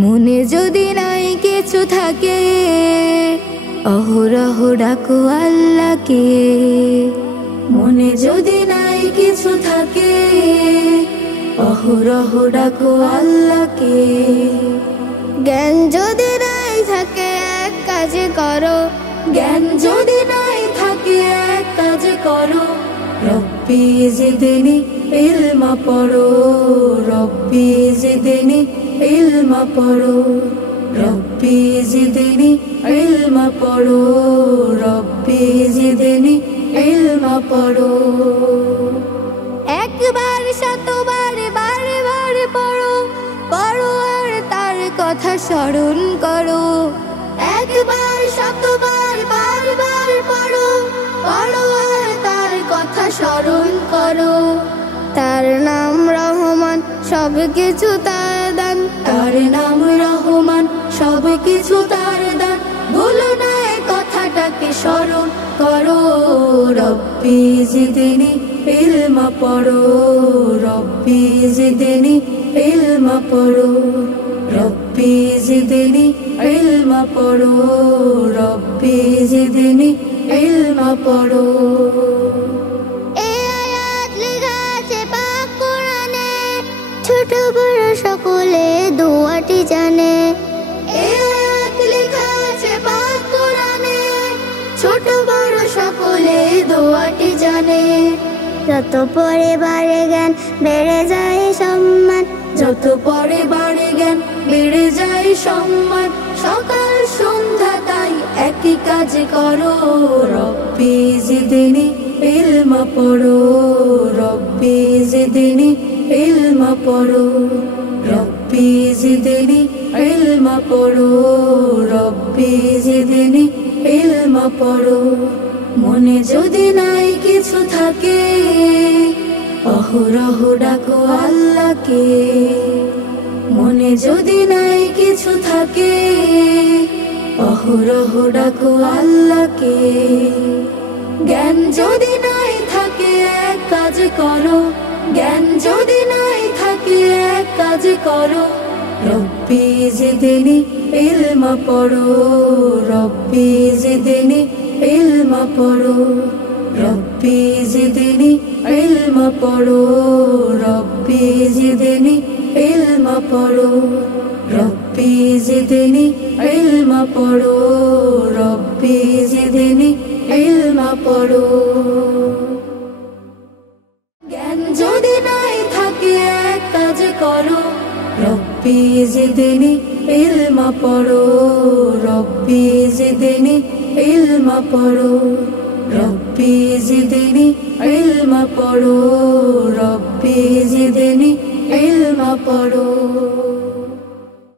মনে যদি নাই কিছু থাকে অহরহ ডাকো আল্লাহকে। মনে যদি নাই কিছু থাকে অহরহ ডাকো আল্লাহকে। জ্ঞান যদি নাই থাকে এক কাজ করো, জ্ঞান যদি নাই থাকে এক কাজ করো। রব্বি জিদনি ইলমা পড়ো, রব্বি জিদনি ইলমা পড়ো, রব্বি জিদনি ইলমা পড়ো, রব্বি জিদনি ইলমা পড়ো। একবার শতবার বারে বারে পড়ো, পড়ো আর তার কথা স্মরণ করো। একবার শতবার বারবার পড়ো, পড়ো আর তার কথা স্মরণ করো। তার নাম রহমান, সব কিছু তার দান। তার নাম রহমান, সব কিছু তার দান। ভুলো না এই কথাটাকে স্মরণ করো। রব্বি জিদনি ইলমা পড়ো, রব্বি জিদনি ইলমা পড়ো, রব্বি জিদনি ইলমা পড়ো, রব্বি জিদনি ইলমা পড়ো। ছোট বড় সকলে দোয়াটি জানে। লেখা আছে পাক কোরআনে, ছোট বড় সকলে দোয়াটি জানে। যত পড়ে বাড়ে জ্ঞান বেড়ে যায় সম্মান, যত পড়ে বাড়ে জ্ঞান বেড়ে যায় সম্মান। সকাল সন্ধ্যা তাই একই কাজ করো। রব্বি জিদনি ইলমা পড়ো, রব্বি জিদনি ইলমা পড়ো, রব্বি জিদনি ইলমা পড়ো, রব্বি জিদনি ইলমা পড়ো। মনে যদি নাই কিছু থাকে অহরহ ডাকো আল্লাহকে। মনে যদি নাই কিছু থাকে অহরহ ডাকো আল্লাহকে। জ্ঞান যদি নাই থাকে এক কাজ করো, জ্ঞান যদি নাই থাকে এক কাজ করো। রব্বি জিদনি ইলমা পড়ো, রব্বি জিদনি ইলমা পড়ো, রব্বি জিদনি ইলমা পড়ো, রব্বি জিদনি ইলমা পড়ো, রব্বি জিদনি ইলমা পড়ো, রব্বি জিদনি ইলমা পড়ো। জ্ঞান যদি নাই থাকে এক কাজ করো। রব্বি জিদনি ইলমা পড়ো, রব্বি জিদনি ইলমা পড়ো, রব্বি জিদনি ইলমা পড়ো, রব্বি জিদনি ইলমা পড়ো।